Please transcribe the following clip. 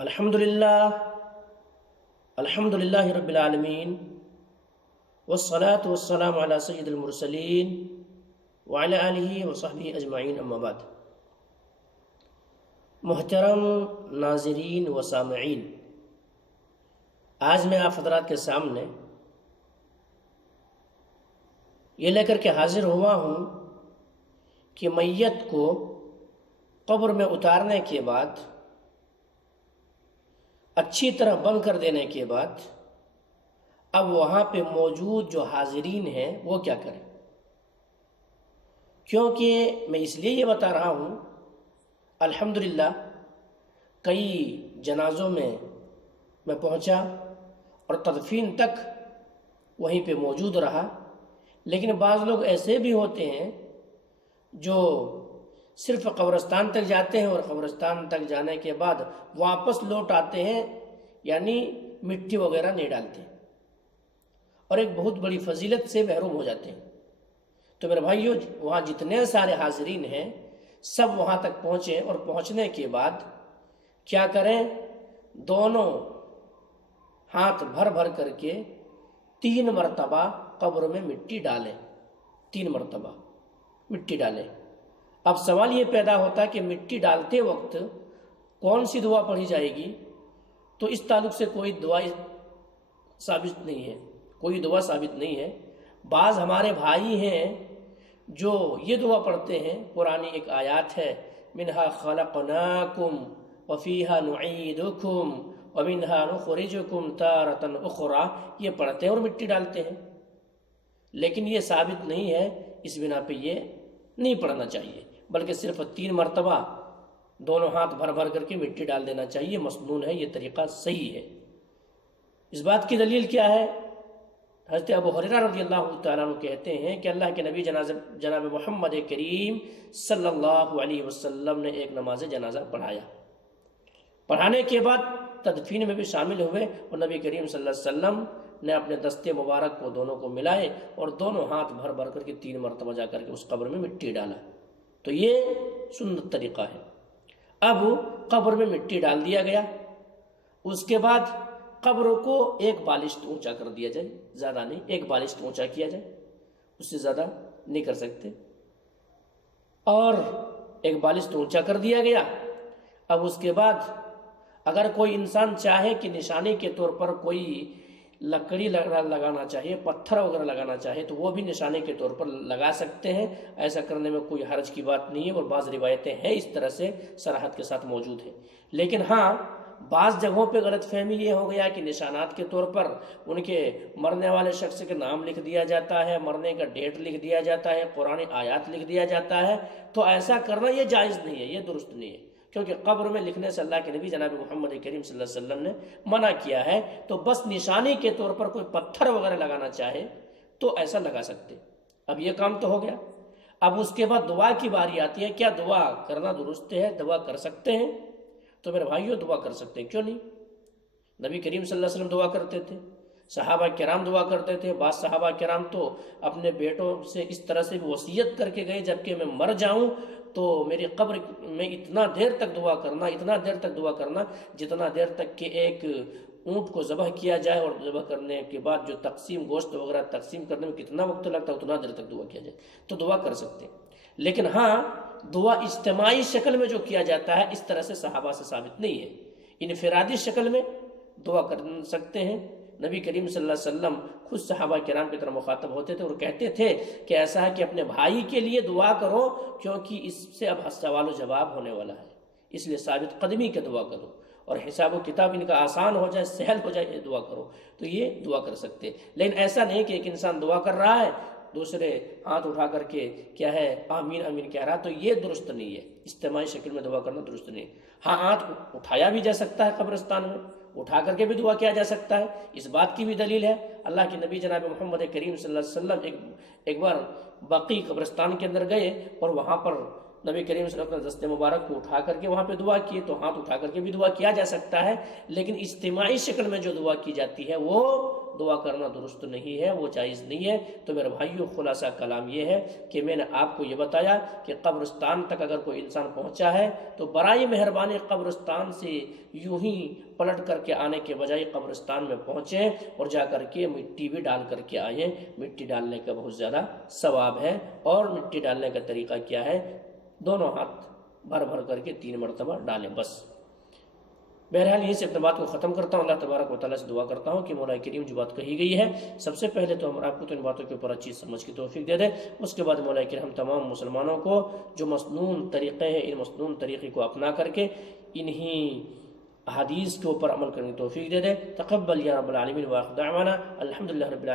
الحمد للہ رب العالمین والصلاة والسلام علی سید المرسلین وعلی آلہ وصحبہ اجمعین، اما بعد۔ محترم ناظرین و سامعین، آج میں آپ حضرات کے سامنے یہ لے کر کے حاضر ہوا ہوں کہ میت کو قبر میں اتارنے کے بعد، اچھی طرح بند کر دینے کے بعد، اب وہاں پہ موجود جو حاضرین ہیں وہ کیا کریں۔ کیونکہ میں اس لیے یہ بتا رہا ہوں، الحمدللہ کئی جنازوں میں پہنچا اور تدفین تک وہیں پہ موجود رہا، لیکن بعض لوگ ایسے بھی ہوتے ہیں جو صرف قبرستان تک جاتے ہیں اور قبرستان تک جانے کے بعد واپس لوٹ آتے ہیں، یعنی مٹی وغیرہ نہیں ڈالتے اور ایک بہت بڑی فضیلت سے محروم ہو جاتے ہیں۔ تو میرے بھائیو، وہاں جتنے سارے حاضرین ہیں سب وہاں تک پہنچے، اور پہنچنے کے بعد کیا کریں، دونوں ہاتھ بھر بھر کر کے 3 مرتبہ قبر میں مٹی ڈالیں، 3 مرتبہ مٹی ڈالیں۔ اب سوال یہ پیدا ہوتا ہے کہ مٹی ڈالتے وقت کون سی دعا پڑھی جائے گی؟ تو اس تعلق سے کوئی دعا ثابت نہیں ہے، کوئی دعا ثابت نہیں ہے۔ بعض ہمارے بھائی ہیں جو یہ دعا پڑھتے ہیں، قرآنی ایک آیات ہے، منہا خلقناکم وفیہا نعیدکم ومنہا نخرجکم تارۃ اخری، یہ پڑھتے ہیں اور مٹی ڈالتے ہیں، لیکن یہ ثابت نہیں ہے، اس بنا پہ یہ نہیں پڑھنا چاہیے، بلکہ صرف 3 مرتبہ دونوں ہاتھ بھر بھر کر کے مٹی ڈال دینا چاہیے، مسنون ہے، یہ طریقہ صحیح ہے۔ اس بات کی دلیل کیا ہے؟ حضرت ابو ہریرہ رضی اللہ تعالیٰ عنہ کہتے ہیں کہ اللہ کے نبی جناب محمد کریم صلی اللہ علیہ وسلم نے ایک نماز جنازہ پڑھانے کے بعد تدفین میں بھی شامل ہوئے، اور نبی کریم صلی اللہ علیہ وسلم نے اپنے دستے مبارک کو دونوں کو ملائے اور دونوں ہاتھ بھر بھر کر کے 3 مرتبہ جا کر کے اس قبر میں مٹی ڈالا۔ تو یہ سنت طریقہ ہے۔ اب قبر میں مٹی ڈال دیا گیا، اس کے بعد قبر کو 1 بالشت اونچا کر دیا جائے، زیادہ نہیں، 1 بالشت اونچا کیا جائے، اس سے زیادہ نہیں کر سکتے، اور 1 بالشت اونچا کر دیا گیا۔ اب اس کے بعد اگر کوئی انسان چاہے کہ نشانی کے طور پر کوئی لکڑی لگانا چاہیے، پتھر وغیرہ لگانا چاہے، تو وہ بھی نشانی کے طور پر لگا سکتے ہیں، ایسا کرنے میں کوئی حرج کی بات نہیں ہے، اور بعض روایتیں ہیں اس طرح سے صراحت کے ساتھ موجود ہیں۔ لیکن ہاں، بعض جگہوں پہ غلط فہمی یہ ہو گیا کہ نشانات کے طور پر ان کے مرنے والے شخص کے نام لکھ دیا جاتا ہے، مرنے کا ڈیٹ لکھ دیا جاتا ہے، قرآن آیات لکھ دیا جاتا ہے، تو ایسا کرنا یہ جائز نہیں ہے، یہ درست نہیں ہے، کیونکہ قبر میں لکھنے سے اللہ کے نبی جناب محمد کریم صلی اللہ علیہ وسلم نے منع کیا ہے۔ تو بس نشانی کے طور پر کوئی پتھر وغیرہ لگانا چاہے تو ایسا لگا سکتے۔ اب یہ کام تو ہو گیا۔ اب اس کے بعد دعا کی باری آتی ہے، کیا دعا کرنا درست ہے؟ دعا کر سکتے ہیں؟ تو میرے بھائیوں، دعا کر سکتے ہیں، کیوں نہیں؟ نبی کریم صلی اللہ علیہ وسلم دعا کرتے تھے، صحابہ کرام دعا کرتے تھے، بعض صحابہ کرام تو اپنے بیٹوں سے اس طرح سے بھی وصیت کر کے گئے، جبکہ میں مر جاؤں تو میری قبر میں اتنا دیر تک دعا کرنا جتنا دیر تک کہ ایک اونٹ کو ذبح کیا جائے، اور ذبح کرنے کے بعد جو گوشت وغیرہ تقسیم کرنے میں کتنا وقت لگتا ہے اتنا دیر تک دعا کیا جائے، تو دعا کر سکتے ہیں۔ لیکن ہاں، دعا اجتماعی شکل میں جو کیا جاتا ہے اس طرح سے صحابہ سے ثابت نہیں ہے۔ انفرادی شکل میں دعا کر سکتے ہیں۔ نبی کریم صلی اللہ علیہ وسلم خود صحابہ کرام کی طرح مخاطب ہوتے تھے اور کہتے تھے کہ ایسا ہے کہ اپنے بھائی کے لیے دعا کرو، کیونکہ اس سے اب سوال و جواب ہونے والا ہے، اس لیے ثابت قدمی کا دعا کرو، اور حساب و کتاب ان کا آسان ہو جائے، سہل ہو جائے، یہ دعا کرو، تو یہ دعا کر سکتے۔ لیکن ایسا نہیں کہ ایک انسان دعا کر رہا ہے، دوسرے ہاتھ اٹھا کر کے کیا ہے، آمین آمین کہہ رہا، تو یہ درست نہیں ہے، اجتماعی شکل میں دعا کرنا درست نہیں ہے۔ ہاں، ہاتھ اٹھایا بھی جا سکتا ہے، قبرستان میں اٹھا کر کے بھی دعا کیا جا سکتا ہے، اس بات کی بھی دلیل ہے۔ اللہ کے نبی جناب محمد کریم صلی اللہ علیہ وسلم ایک بار بقیع قبرستان کے اندر گئے، اور وہاں پر نبی کریم صلی اللہ علیہ وسلم دست مبارک کو اٹھا کر کے وہاں پہ دعا کیے تو ہاتھ اٹھا کر کے بھی دعا کیا جا سکتا ہے، لیکن اجتماعی شکل میں جو دعا کی جاتی ہے وہ دعا کرنا درست نہیں ہے، وہ جائز نہیں ہے۔ تو میرے بھائیوں، خلاصہ کلام یہ ہے کہ میں نے آپ کو یہ بتایا کہ قبرستان تک اگر کوئی انسان پہنچا ہے تو برائے مہربانی قبرستان سے یوں ہی پلٹ کر کے آنے کے بجائے قبرستان میں پہنچیں اور جا کر کے مٹی بھی ڈال کر کے آئیں۔ مٹی ڈالنے کا بہت زیادہ ثواب ہے، اور مٹی ڈالنے کا طریقہ کیا ہے؟ دونوں ہاتھ بھر بھر کر کے 3 مرتبہ ڈالیں بس۔ بہرحال یہیں سے اپنے بات کو ختم کرتا ہوں۔ اللہ تبارک و تعالیٰ سے دعا کرتا ہوں کہ مولا کریم جو بات کہی گئی ہے، سب سے پہلے تو ہم آپ کو تو ان باتوں کے اوپر اچھی سمجھ کی توفیق دے دے، اس کے بعد مولا کریم تمام مسلمانوں کو جو مسنون طریقے ہیں، ان مسنون طریقے کو اپنا کر کے انہی احادیث کے اوپر عمل کرنے کی توفیق دے دے۔ تقبل یا رب العالمین، وآخر دعوانا الحمدللہ رب العالمین۔